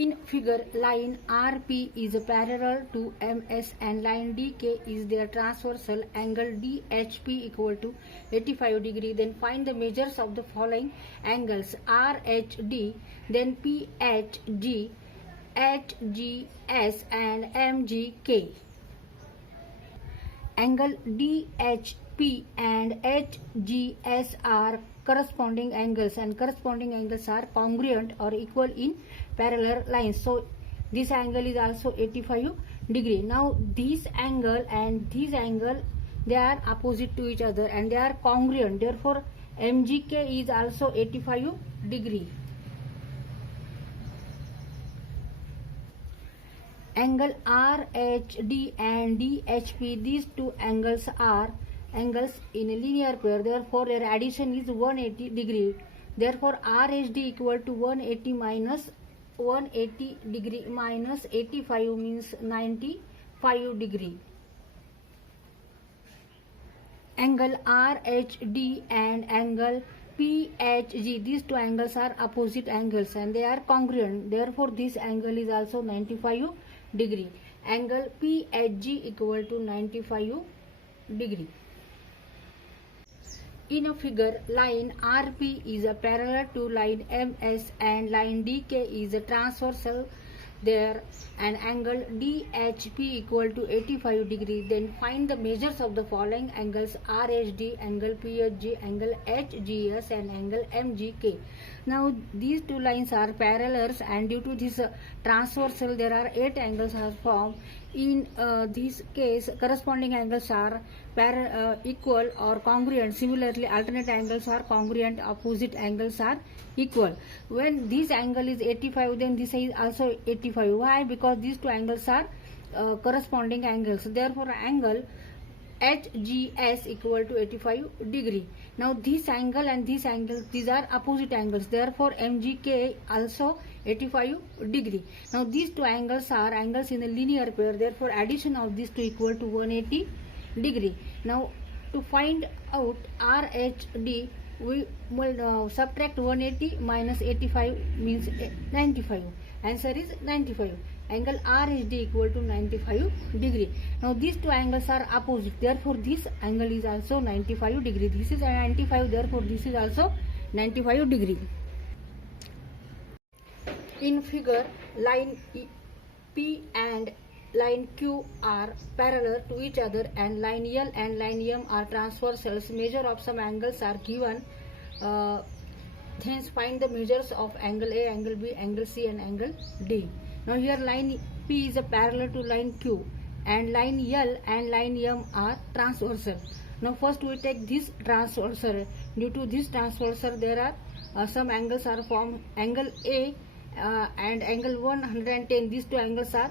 In figure, line RP is parallel to MS and line DK is their transversal. Angle DHP equal to 85 degree. Then find the measures of the following angles: RHD, then PHG, HGS and MGK. Angle DHP and HGS are corresponding angles, and corresponding angles are congruent or equal in parallel lines. So this angle is also 85 degree. Now this angle and this angle, they are opposite to each other and they are congruent. Therefore MGK is also 85 degree. Angle RHD and DHP, these two angles are angles in a linear pair. Therefore their addition is 180 degree. Therefore RHD equal to 180 minus 180 degree minus 85 means 95 degree. Angle RHD and angle PHG, these two angles are opposite angles and they are congruent. Therefore this angle is also 95 degree. Angle PHG equal to 95 degree. In a figure, line RP is a parallel to line MS and line DK is a transversal there, and angle DHP equal to 85 degree. Then find the measures of the following angles: RHD, angle PHG, angle HGS and angle MGK. Now these two lines are parallels, and due to this transversal there are 8 angles are formed. In this case corresponding angles are equal or congruent. Similarly alternate angles are congruent, opposite angles are equal. When this angle is 85, then this is also 85. Why? Because these two angles are corresponding angles. Therefore angle HGS equal to 85 degree. Now this angle and this angle, these are opposite angles. Therefore MGK also 85 degree. Now these two angles are angles in a linear pair. Therefore addition of these two equal to 180 degree. Now to find out RHD, we will subtract 180 minus 85 means 95. Answer is 95. Angle RHD equal to 95 degree. Now these two angles are opposite. Therefore this angle is also 95 degree. This is 95. Therefore this is also 95 degree. In figure, line P and line Q are parallel to each other and line L and line M are transversals. Measure of some angles are given. Hence find the measures of angle A, angle B, angle C and angle D. Now here line P is a parallel to line Q and line L and line M are transversal. Now first we take this transversal. Due to this transversal there are some angles are formed. Angle A and angle 110, these two angles are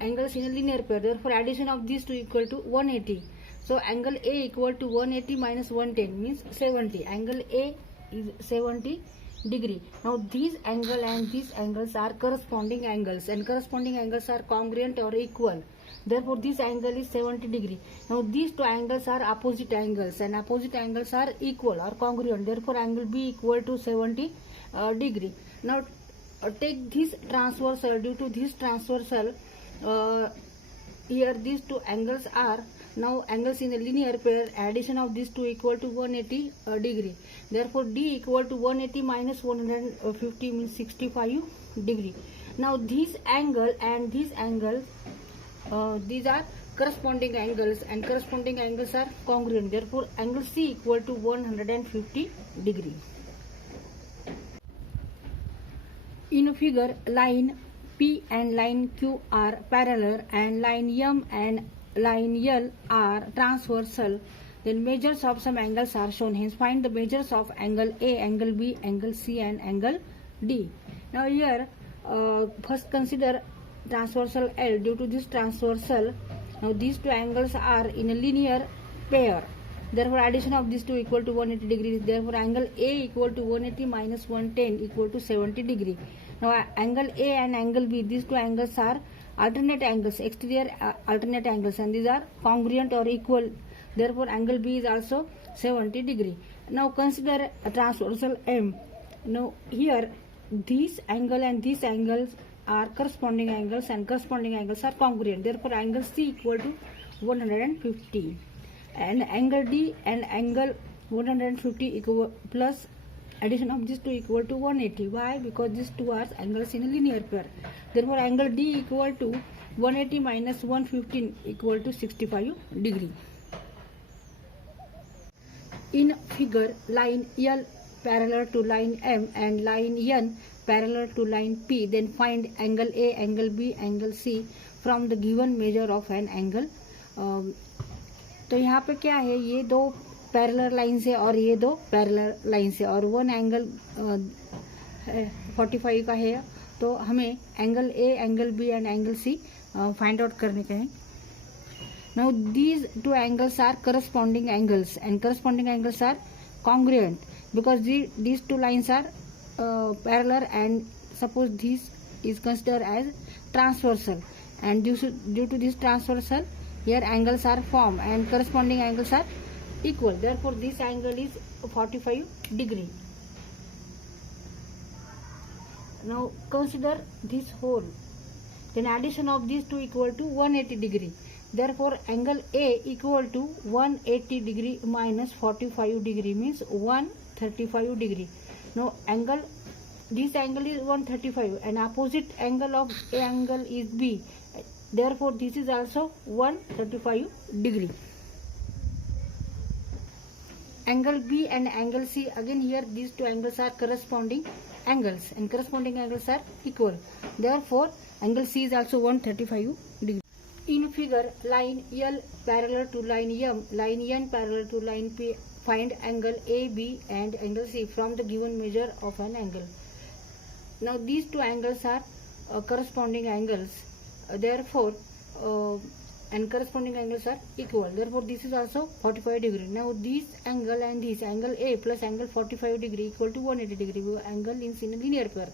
angles in a linear pair. Therefore addition of these two equal to 180. So angle A equal to 180 minus 110 means 70. Angle A is 70 degree. Now these angle and these angles are corresponding angles and corresponding angles are congruent or equal. Therefore this angle is 70 degree. Now these two angles are opposite angles and opposite angles are equal or congruent. Therefore angle B equal to 70 degree. Now take this transversal. Due to this transversal here these two angles are now angles in a linear pair. Addition of these two equal to 180 degree. Therefore D equal to 180 minus 150 means 65 degree. Now this angle and this angle, these are corresponding angles and corresponding angles are congruent. Therefore angle C equal to 150 degree. In a figure, line P and line Q are parallel and line M and line L are transversal. Then measures of some angles are shown. Hence find the measures of angle A, angle B, angle C and angle D. Now here first consider transversal L. Due to this transversal, now these two angles are in a linear pair. Therefore addition of these two equal to 180 degrees. Therefore angle A equal to 180 minus 110 equal to 70 degree. Now angle A and angle B, these two angles are alternate angles, exterior alternate angles, and these are congruent or equal. Therefore angle B is also 70 degree. Now consider a transversal M. Now here this angle and this angle are corresponding angles and corresponding angles are congruent. Therefore, angle C equal to 150 and angle D and angle 150 equal plus addition of these two equal to 180. Why? Because these two are angles in a linear pair. Therefore, angle D equal to 180 minus 115 equal to 65 degree. In figure, line L parallel to line M and line N parallel to line P. Then find angle A, angle B, angle C from the given measure of an angle. तो यहाँ पे क्या है, ये दो parallel line से और ये दो पैरेलल लाइन से और वन एंगल 45 का है. तो हमें angle A, angle B and angle C find out करने का है. Now these two angles are corresponding angles and corresponding angles are congruent because these two lines are parallel and suppose this is considered as transversal and due to this transversal here angles are formed and corresponding angles are equal. Therefore this angle is 45 degree. Now consider this whole, then addition of these two equal to 180 degree. Therefore angle A equal to 180 degree minus 45 degree means 135 degree. Now this angle is 135 and opposite angle of A angle is B. Therefore this is also 135 degree. Angle B and angle C, again here these two angles are corresponding angles and corresponding angles are equal. Therefore angle C is also 135 degree. In figure, line L parallel to line M, line N parallel to line P. Find angle A, B and angle C from the given measure of an angle. Now these two angles are corresponding angles. Therefore, and corresponding angles are equal. Therefore, this is also 45 degree. Now this angle and this angle A plus angle 45 degree equal to 180 degree. Angle is in a linear pair.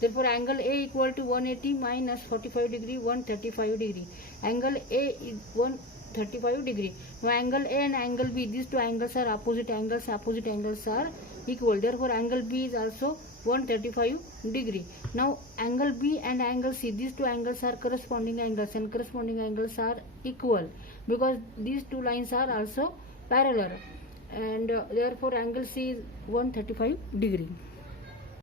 Therefore, angle A equal to 180 minus 45 degree, 135 degree. Angle A is 135 degree. Now, angle A and angle B, these two angles are opposite angles are equal. Therefore, angle B is also 135 degree. Now, angle B and angle C, these two angles are corresponding angles and corresponding angles are equal because these two lines are also parallel and therefore, angle C is 135 degree.